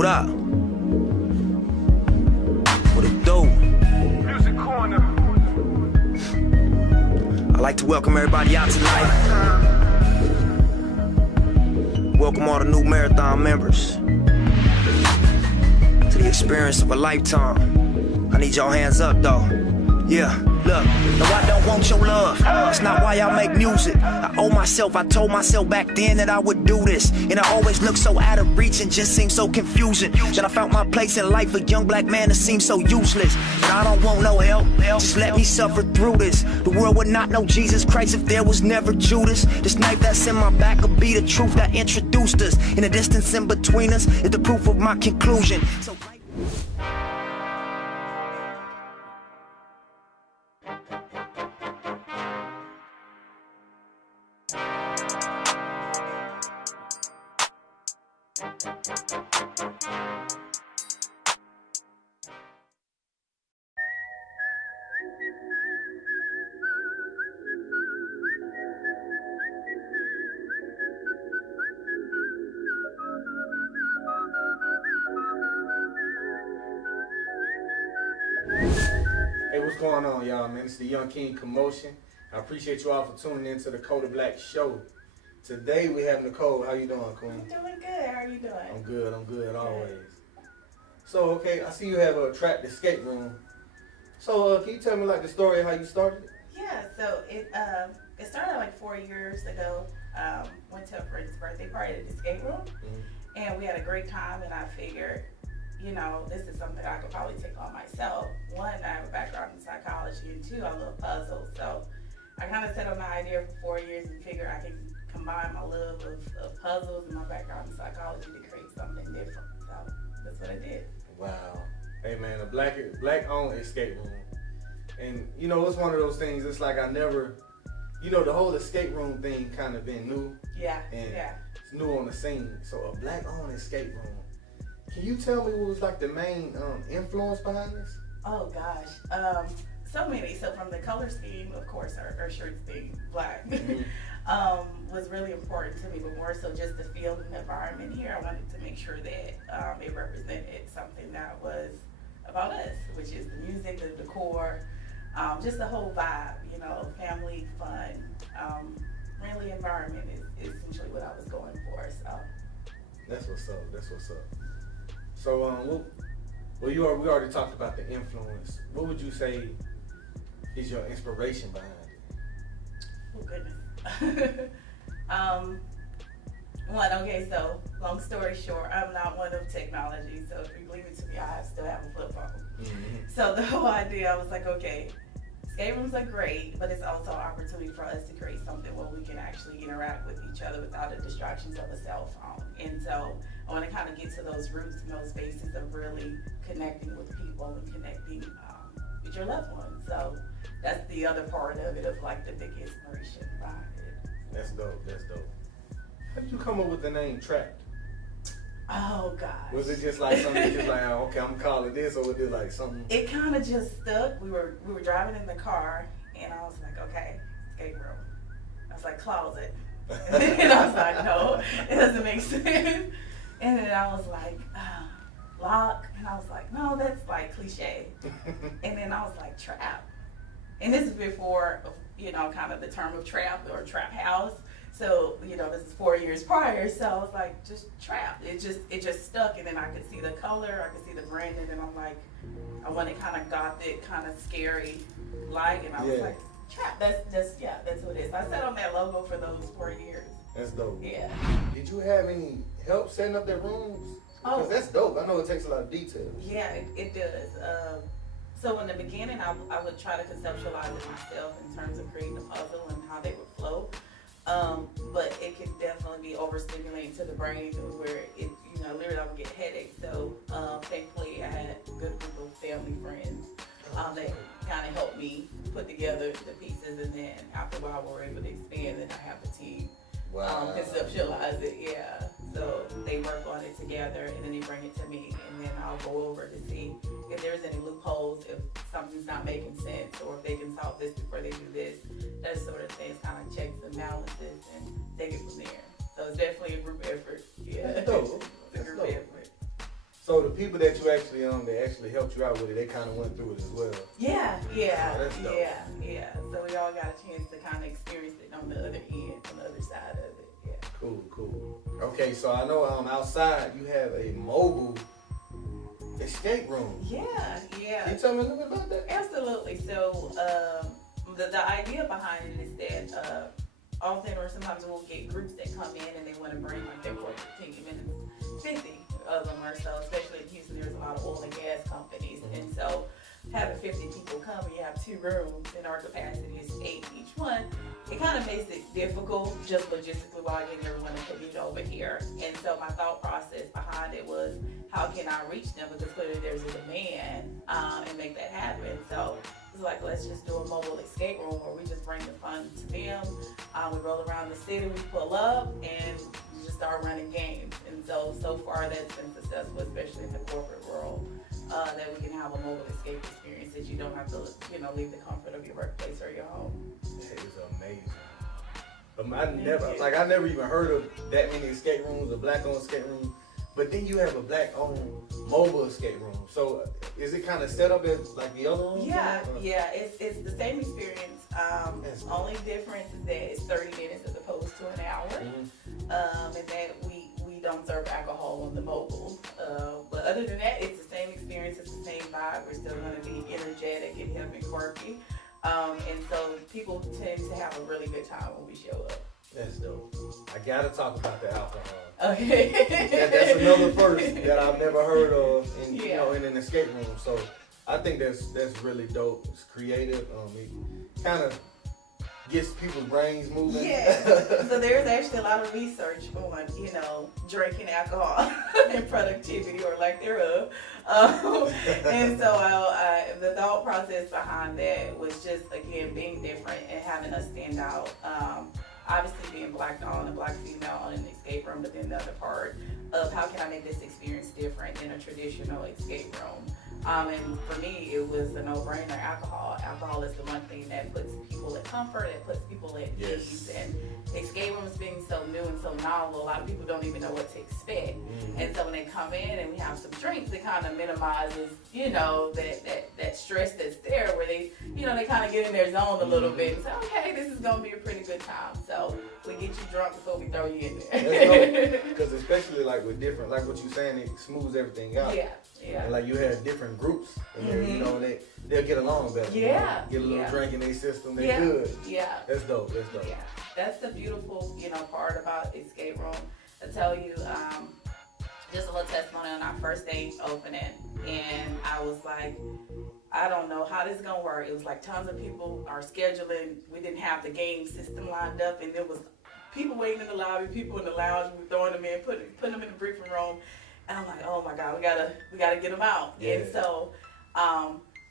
What up? What it do? Music Corner. I'd like to welcome everybody out tonight. Welcome all the new marathon members to the experience of a lifetime. I need y'all hands up though. Yeah, look, no, I don't want your love. That's not why I make music. I owe myself, I told myself back then that I would do this. And I always looked so out of reach and just seemed so confusing. Then I found my place in life, a young black man that seems so useless. And I don't want no help, just let me suffer through this. The world would not know Jesus Christ if there was never Judas. This knife that's in my back will be the truth that introduced us. And the distance in between us is the proof of my conclusion. So Hey, what's going on, y'all, man? It's the Young King Commotion. I appreciate you all for tuning in to the Koder Black Show. Today we have Nikol. How you doing, Queen? I'm doing good. How are you doing? I'm good, always. So, okay, I see you have a trapped escape room. So, can you tell me like the story of how you started it? Yeah, so it started like 4 years ago. Went to a friend's birthday party at the escape room, and we had a great time, and I figured, you know, this is something I could probably take on myself. One, I have a background in psychology, and two, I love puzzles. So I kind of sat on the idea for 4 years and figured I could combine my love of puzzles and my background in psychology to create something different. So that's what I did. Wow. Hey, man, a black-owned escape room. And, you know, it's one of those things, it's like I never, you know, the whole escape room thing kind of been new. Yeah, and yeah. It's new on the scene. So a black-owned escape room. Can you tell me what was like the main influence behind this? Oh gosh, so many. So from the color scheme, of course, our shirts being black was really important to me, but more so just the feel and the environment here. I wanted to make sure that it represented something that was about us, which is the music, the decor, just the whole vibe, you know, family, fun, friendly environment is essentially what I was going for, so. That's what's up, that's what's up. So, we already talked about the influence. What would you say is your inspiration behind it? Oh goodness. Okay, so long story short, I'm not one of technology, so if you leave it to me, I still have a flip phone. So the whole idea, I was like, okay, escape rooms are great, but it's also an opportunity for us to create something where we can actually interact with each other without the distractions of a cell phone. And so I want to kind of get to those roots and those bases of really connecting with people and connecting with your loved ones. So that's the other part of it, of like the big inspiration behind it. That's dope, that's dope. How did you come up with the name Trapped? Oh gosh. Was it just like something just like, oh, okay, I'm calling this, or was it like something? It kind of just stuck. We were driving in the car, and I was like, okay, escape room. I was like, closet. And I was like, no, it doesn't make sense. And then I was like, lock. And I was like, no, that's like cliche. And then I was like, trap. And this is before, you know, kind of the term of trap or trap house. So, you know, this is 4 years prior. So I was like, just trap. It just stuck. And then I could see the color, I could see the branding. And I'm like, I want it kind of gothic, kind of scary like. And I was like, trap. That's what it is. I sat on that logo for those 4 years. That's dope. Yeah. Did you have any help setting up their rooms? Because that's dope. I know it takes a lot of detail. Yeah, it does. So in the beginning, I would try to conceptualize it myself in terms of creating a puzzle and how they would flow. But it can definitely be overstimulating to the brain where it, you know, literally I would get headaches. So thankfully I had a good group of family friends that kind of helped me put together the pieces, and then after a while we were able to expand, and I have the team conceptualize it, yeah. So they work on it together, and then they bring it to me, and then I'll go over to see if there's any loopholes, if something's not making sense, or if they can solve this before they do this. That sort of things, kind of checks and balances, and take it from there. So it's definitely a group effort. Yeah. That's dope. It's a group effort. So the people that you actually that actually helped you out with it, they kind of went through it as well. Yeah. Oh, that's dope. Yeah. So we all got a chance to kind of experience it on the other end, on the other side of it. Yeah. Cool. Okay, so I know outside you have a mobile escape room. Yeah. Can you tell me a little bit about that? Absolutely. So the idea behind it is that often or sometimes we'll get groups that come in and they want to bring like their corporate team, and it's 50 of them or so, especially in Houston. There's a lot of oil and gas companies, and so having 50 people come and you have 2 rooms and our capacity is 8 each one, it kind of makes it difficult just logistically while getting everyone to commute over here. And so my thought process behind it was, how can I reach them, because clearly there's a demand, and make that happen. So it's like, let's just do a mobile escape room where we just bring the fun to them. We roll around the city, we pull up, and we just start running games. And so far that's been successful, especially in the corporate world, that we can have a mobile escape experience that you don't have to, leave the comfort of your workplace or your home. That is amazing. I never even heard of that many escape rooms, a black-owned escape room. But then you have a black-owned mobile escape room. So is it kind of set up as like the other rooms? Yeah. It's the same experience. Only difference is that it's 30 minutes as opposed to an hour, and that we don't serve alcohol on the mobile. But other than that, it's the same experience. It's the same vibe. We're still going to be energetic and hip and quirky, and so people tend to have a really good time when we show up. That's dope. I gotta talk about the alcohol. Okay. That's another first that I've never heard of in an escape room. So I think that's really dope. It's creative. It kind of gets people's brains moving. Yeah. So there's actually a lot of research on, drinking alcohol and productivity or lack thereof. And so the thought process behind that was just, again, being different and having us stand out. Obviously being black-owned and black female on an escape room, but then the other part of how can I make this experience different than a traditional escape room. And for me, it was a no-brainer. Alcohol is the one thing that puts people at comfort, it puts people at ease. And escape rooms being so new and so novel, a lot of people don't even know what to expect. And so when they come in and we have some drinks, it kind of minimizes, that stress that's there, where they, they kind of get in their zone a little bit and say, okay, this is going to be a pretty good time. So we get you drunk before we throw you in there. Because especially like with different, like what you're saying, it smooths everything out. Yeah. And like you have different groups in there, they'll get along better. Yeah. Get a little drink in their system, they Yeah. good. Yeah. That's dope. Yeah. That's the beautiful, part about escape room. I tell you, just a little testimony on our first day opening, and I was like, I don't know how this is gonna work. It was like tons of people are scheduling. We didn't have the game system lined up, and there was people waiting in the lobby, people in the lounge. We were throwing them in, putting them in the briefing room, and I'm like, oh my God, we gotta get them out. Yeah. And so,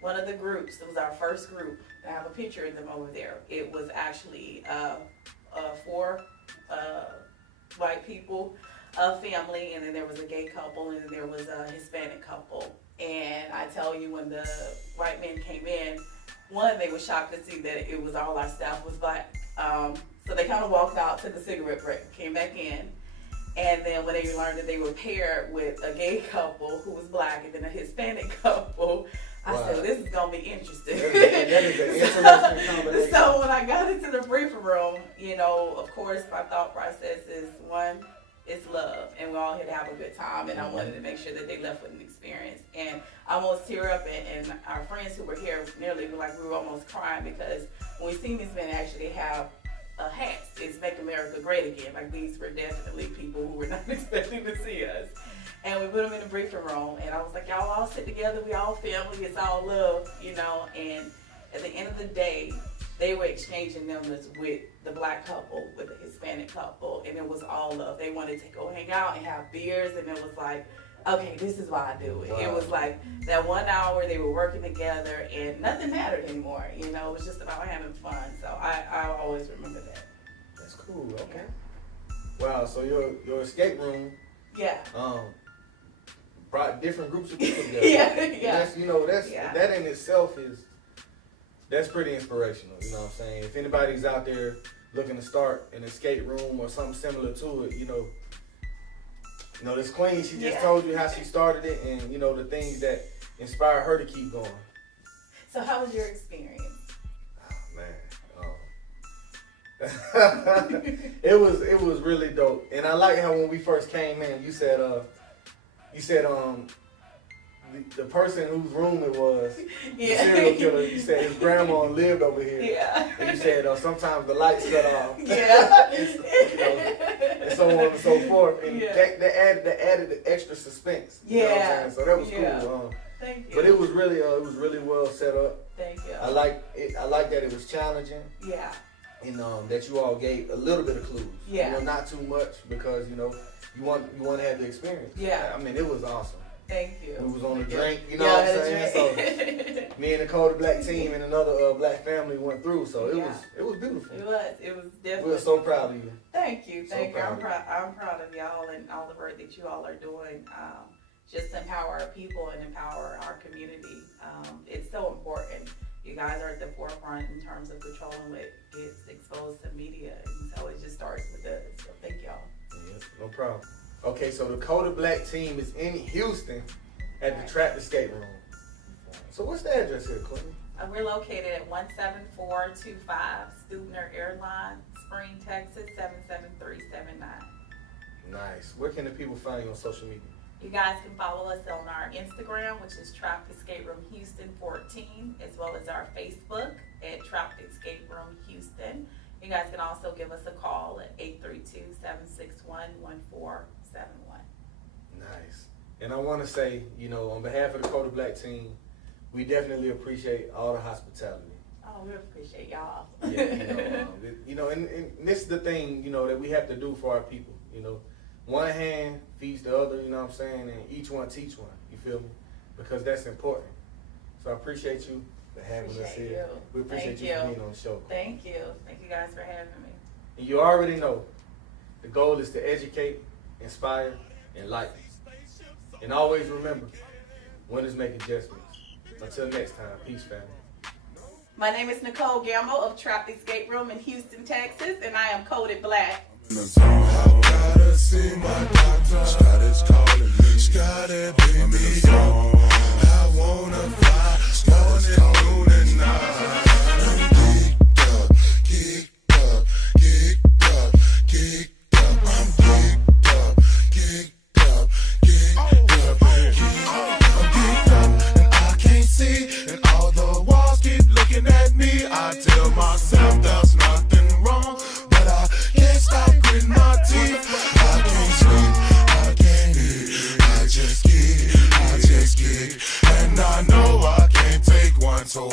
one of the groups, it was our first group. I have a picture of them over there. It was actually 4 white people, a family, and then there was a gay couple, and then there was a Hispanic couple. And I tell you, when the white men came in, one, they were shocked to see that it was all our staff was black. So they kind of walked out, took a cigarette break, came back in. And then when they learned that they were paired with a gay couple who was black and then a Hispanic couple, I said, well, this is going to be interesting. That is an interesting combination. So when I got into the briefing room, of course, my thought process is, one, it's love, and we're all here to have a good time, and I wanted to make sure that they left with an experience. And I almost tear up, and our friends who were here nearly were like, we were almost crying, because when we seen these men actually have hats, it's Make America Great Again. Like, these were definitely people who were not expecting to see us. And we put them in the briefing room, and I was like, y'all all sit together, we all family, it's all love, and at the end of the day, they were exchanging numbers with the black couple, with the Hispanic couple, and it was all love. They wanted to go hang out and have beers, and it was like, okay, this is why I do it. Wow. It was like that 1 hour they were working together, and nothing mattered anymore. It was just about having fun. So I always remember that. That's cool. Okay. Wow. So your escape room. Yeah. Brought different groups of people together. Yeah. That's that in itself that's pretty inspirational. You know what I'm saying? If anybody's out there looking to start an escape room or something similar to it, You know, this queen, she just Yeah. told you how she started it and, you know, the things that inspired her to keep going. So how was your experience? It was really dope, and I like how when we first came in, you said the person whose room it was, the serial killer. You said his grandma lived over here. Yeah. And you said sometimes the lights cut off. Yeah. and so on and so forth, and Yeah. that added the extra suspense. You know what I'm saying? So that was cool. Thank you. But it was really well set up. Thank you. I like that it was challenging. Yeah. And that you all gave a little bit of clues. Yeah. You know, not too much because you want to have the experience. Yeah. I mean, it was awesome. Thank you. We was on the drink, you know what I'm saying? So me and the KETER Black team and another black family went through. So it was beautiful. It was definitely. We were so proud of you. Thank you. So proud. I'm proud of y'all and all the work that you all are doing. Just to empower our people and empower our community. It's so important. You guys are at the forefront in terms of controlling what gets exposed to media, and so it just starts with us. So thank y'all. Yes, no problem. Okay, so the KETER Black team is in Houston at the Trapped Escape Room. So what's the address here, Courtney? We're located at 17425 Stubner Airline, Spring, Texas 77379. Nice. Where can the people find you on social media? You guys can follow us on our Instagram, which is Trapped Escape Room Houston 14, as well as our Facebook at Trapped Escape Room Houston. You guys can also give us a call at 832-761-1471. Nice. And I want to say, you know, on behalf of the KETER Black team, we definitely appreciate all the hospitality. Oh, we appreciate y'all. Yeah, you know, and this is the thing, you know, that we have to do for our people, you know. One hand feeds the other, you know what I'm saying, and each one teach one, you feel me? Because that's important. So I appreciate you for having us here. We appreciate you for being on the show. Thank you. Thank you guys for having me. And you already know, the goal is to educate, inspire, enlighten. And always remember, winners make adjustments. Until next time, peace, family. My name is Nikol of Trapped Escape Room in Houston, Texas, and I am coded black. I gotta see my doctor. Scotty's calling me. Scotty, baby, I wanna fly. Morning, noon, and night. I'm geeked up, geeked up, geeked up, geeked up. I'm geeked up, geeked up, geeked up, geeked up. I'm geeked up, and I can't see. And all the walls keep looking at me. I tell myself there's nothing wrong, but I can't stop gritting my teeth. I can't sleep, I can't eat. I just geek, and I know I can't take one, so